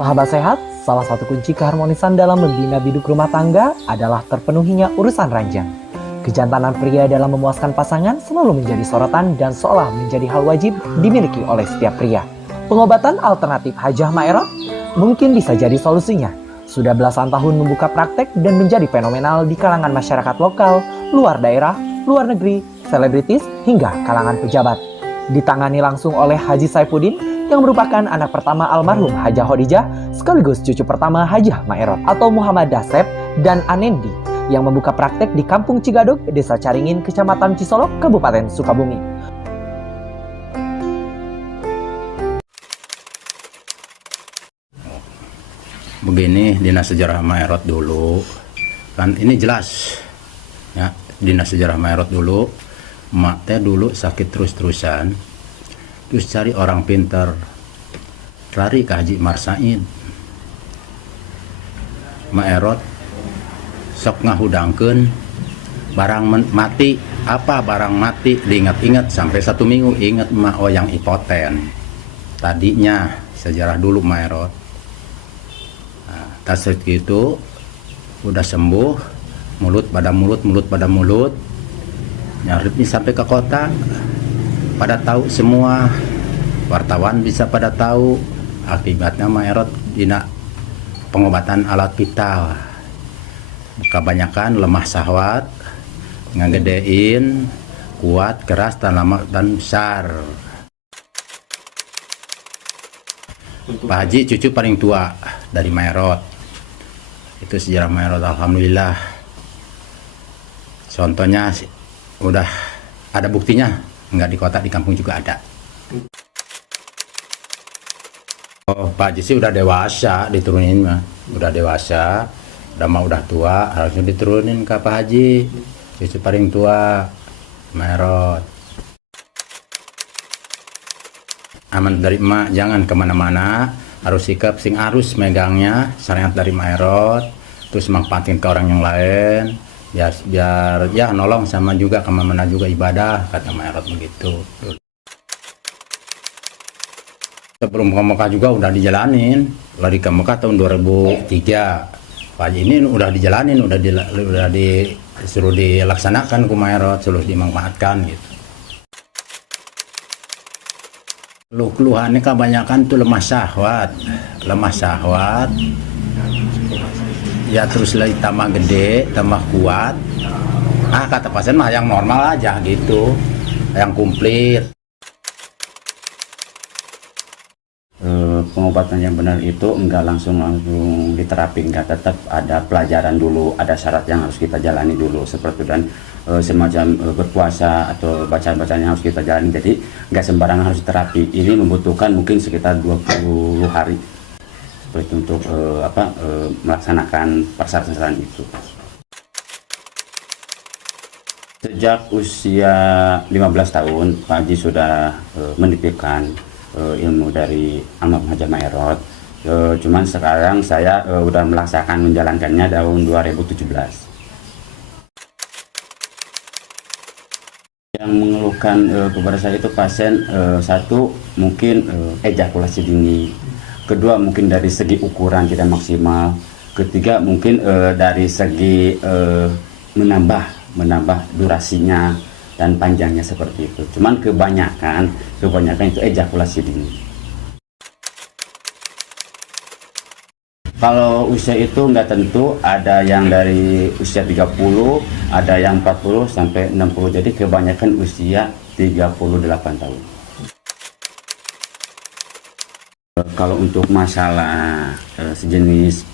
Sahabat sehat, salah satu kunci keharmonisan dalam membina biduk rumah tangga adalah terpenuhinya urusan ranjang. Kejantanan pria dalam memuaskan pasangan selalu menjadi sorotan dan seolah menjadi hal wajib dimiliki oleh setiap pria. Pengobatan alternatif Hajah Maerot mungkin bisa jadi solusinya. Sudah belasan tahun membuka praktek dan menjadi fenomenal di kalangan masyarakat lokal, luar daerah, luar negeri, selebritis, hingga kalangan pejabat. Ditangani langsung oleh Haji Saifuddin yang merupakan anak pertama almarhum Hajah Khadijah sekaligus cucu pertama Hajah Maerot atau Muhammad Dasep dan Anendi yang membuka praktek di Kampung Cigadog, Desa Caringin, Kecamatan Cisolok, Kabupaten Sukabumi. Begini dinas sejarah Maerot dulu, kan ini jelas ya, dinas sejarah Maerot dulu. Emak teh dulu sakit terus-terusan, terus cari orang pintar, lari ke Haji Marsaid. Maerot sok ngahudangkeun barang mati, apa barang mati diingat-ingat sampai 1 minggu ingat emak yang ipoten. Tadinya sejarah dulu Maerot. Nah, tas gitu udah sembuh, mulut pada mulut, nyari sampai ke kota, pada tahu semua, wartawan bisa pada tahu akibatnya Maerot dina pengobatan alat vital. Kebanyakan lemah syahwat, ngegedein, kuat, keras, dan lama dan besar. Pak Haji cucu paling tua dari Maerot. Itu sejarah Maerot, alhamdulillah. Contohnya udah ada buktinya, nggak di kota, di kampung juga ada. Oh, Pak Haji sih udah dewasa, diturunin mah. Udah dewasa, udah tua, harusnya diturunin ke Pak Haji. Cucu paling tua, Maerot. Aman dari emak, jangan kemana-mana, harus sikap sing arus megangnya, syariat dari Maerot, terus manfaatin ke orang yang lain, biar ya nolong sama juga kemana-mana juga ibadah, kata Maerot begitu. Sebelum ke Mekah juga udah dijalanin, lari ke Mekah tahun 2003. Pak Haji ini udah dijalanin, udah disuruh dilaksanakan ke Maerot, suruh dimanfaatkan gitu. Keluhannya kebanyakan tuh lemah syahwat, ya terus lagi tambah gede, tambah kuat. Kata pasien mah yang normal aja gitu, yang komplit. Pengobatan yang benar itu enggak langsung diterapi, enggak, tetap ada pelajaran dulu, ada syarat yang harus kita jalani dulu seperti dan semacam berpuasa atau bacaan-bacaan yang harus kita jalani. Jadi enggak sembarangan harus terapi. Ini membutuhkan mungkin sekitar 20 hari seperti untuk melaksanakan persyaratan itu. Sejak usia 15 tahun Pak Haji sudah menitipkan ilmu dari almarhum Hajah Maerot. Cuman sekarang saya udah melaksanakan menjalankannya tahun 2017. Yang mengeluhkan kepada saya itu pasien satu mungkin ejakulasi dini, kedua mungkin dari segi ukuran tidak maksimal, ketiga mungkin dari segi menambah durasinya dan panjangnya seperti itu. Cuman kebanyakan itu ejakulasi dini. Kalau usia itu nggak tentu, ada yang dari usia 30, ada yang 40 sampai 60. Jadi kebanyakan usia 38 tahun. Kalau untuk masalah sejenis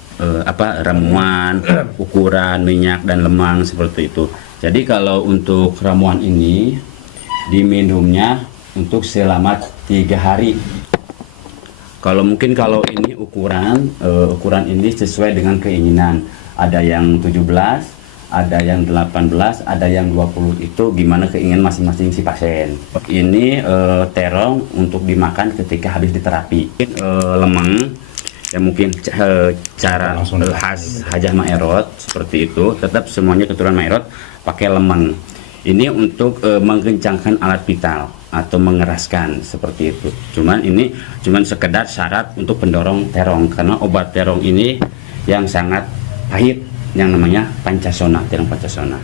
ramuan, ukuran, minyak dan lemang seperti itu. Jadi kalau untuk ramuan ini diminumnya untuk selama 3 hari. Kalau ini ukuran ini sesuai dengan keinginan. Ada yang 17, ada yang 18, ada yang 20. Itu gimana keinginan masing-masing si pasien. Ini terong untuk dimakan ketika habis diterapi. Lemang ya mungkin cara khas Hajah Maerot seperti itu, tetap semuanya keturunan Maerot pakai lemang. Ini untuk mengencangkan alat vital. atau mengeraskan seperti itu. Cuman ini sekedar syarat untuk pendorong terong, karena obat terong ini yang sangat pahit yang namanya pancasona, terong pancasona.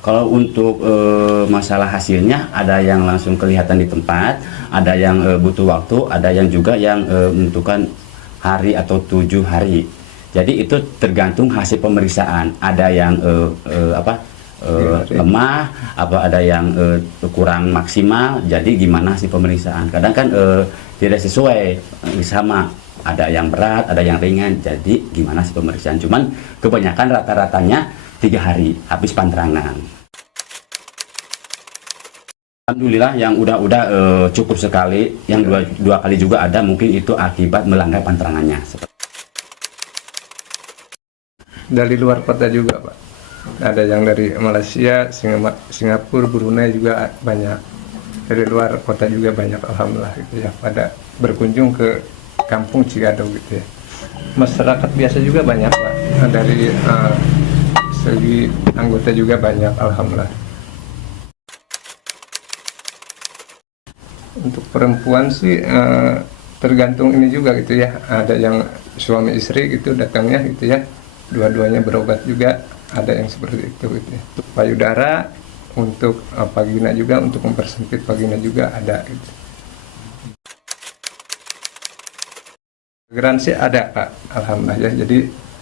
Kalau untuk masalah hasilnya, ada yang langsung kelihatan di tempat, ada yang butuh waktu, ada yang juga yang menentukan hari atau 7 hari. Jadi itu tergantung hasil pemeriksaan. Ada yang lemah, ada yang kurang maksimal. Jadi gimana hasil pemeriksaan? Kadang kan tidak sesuai sama. Ada yang berat, ada yang ringan. Jadi gimana hasil pemeriksaan? Cuman kebanyakan rata-ratanya 3 hari habis pantrangan. Alhamdulillah yang udah cukup sekali, yang dua kali juga ada, mungkin itu akibat melanggar pantrangannya. Dari luar kota juga, Pak. Ada yang dari Malaysia, Singapura, Brunei juga banyak. Dari luar kota juga banyak, alhamdulillah gitu ya. Pada berkunjung ke kampung Cigadog gitu ya. Masyarakat biasa juga banyak, Pak. Dari segi anggota juga banyak, alhamdulillah. Untuk perempuan sih tergantung ini juga gitu ya. Ada yang suami istri gitu datangnya gitu ya. Dua-duanya berobat juga, ada yang seperti itu gitu ya. Untuk payudara, untuk vagina juga, untuk mempersempit vagina juga ada gitu. Garansi ada, Pak, alhamdulillah ya. Jadi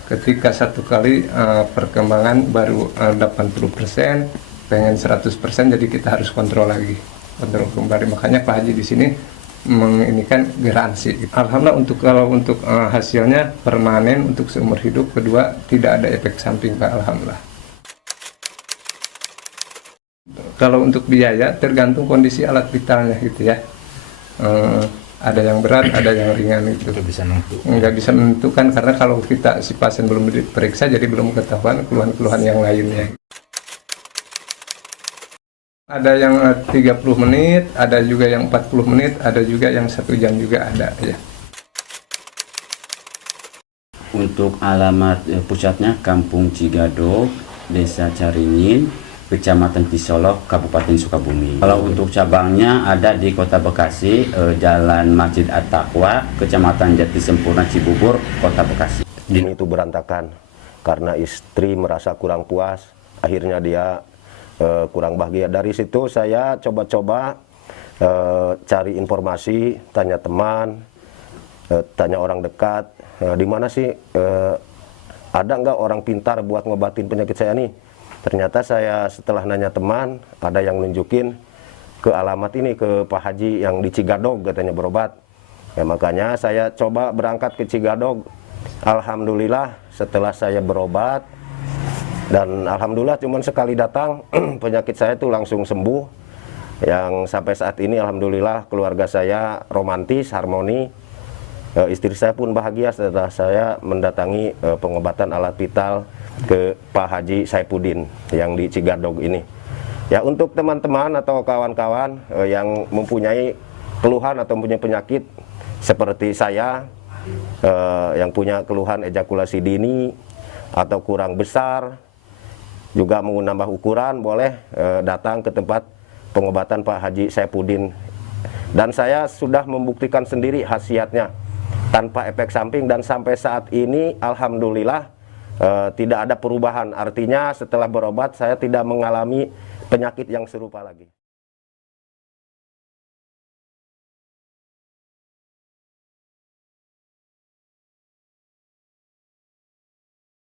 ketika satu kali perkembangan baru 80%, pengen 100%, jadi kita harus kontrol lagi, kontrol kembali. Makanya Pak Haji di sini menginikan garansi. Alhamdulillah kalau untuk hasilnya permanen untuk seumur hidup. Kedua, tidak ada efek samping, Pak, alhamdulillah. Kalau untuk biaya tergantung kondisi alat vitalnya gitu ya. Ada yang berat, ada yang ringan gitu. Nggak bisa menentukan karena kalau si pasien belum diperiksa, jadi belum ketahuan keluhan-keluhan yang lainnya. Ada yang 30 menit, ada juga yang 40 menit, ada juga yang 1 jam juga ada ya. Untuk alamat pusatnya Kampung Cigadog, Desa Caringin, Kecamatan Cisolok, Kabupaten Sukabumi. Kalau untuk cabangnya ada di Kota Bekasi, Jalan Masjid At-Taqwa, Kecamatan Jati Sempurna Cibubur, Kota Bekasi. Ini itu berantakan karena istri merasa kurang puas, akhirnya dia kurang bahagia. Dari situ saya coba-coba cari informasi, tanya teman, tanya orang dekat, di mana sih ada nggak orang pintar buat ngobatin penyakit saya nih. Ternyata saya setelah nanya teman, ada yang nunjukin ke alamat ini, ke Pak Haji yang di Cigadog katanya berobat. Ya, makanya saya coba berangkat ke Cigadog. Alhamdulillah setelah saya berobat, dan alhamdulillah cuman sekali datang penyakit saya itu langsung sembuh. Yang sampai saat ini alhamdulillah keluarga saya romantis, harmoni. Istri saya pun bahagia setelah saya mendatangi pengobatan alat vital ke Pak Haji Saipudin yang di Cigadog ini. Ya, untuk teman-teman atau kawan-kawan yang mempunyai keluhan atau mempunyai penyakit seperti saya, yang punya keluhan ejakulasi dini atau kurang besar, juga mau nambah ukuran, boleh datang ke tempat pengobatan Pak Haji Saipudin. Dan saya sudah membuktikan sendiri khasiatnya tanpa efek samping, dan sampai saat ini alhamdulillah tidak ada perubahan. Artinya setelah berobat saya tidak mengalami penyakit yang serupa lagi.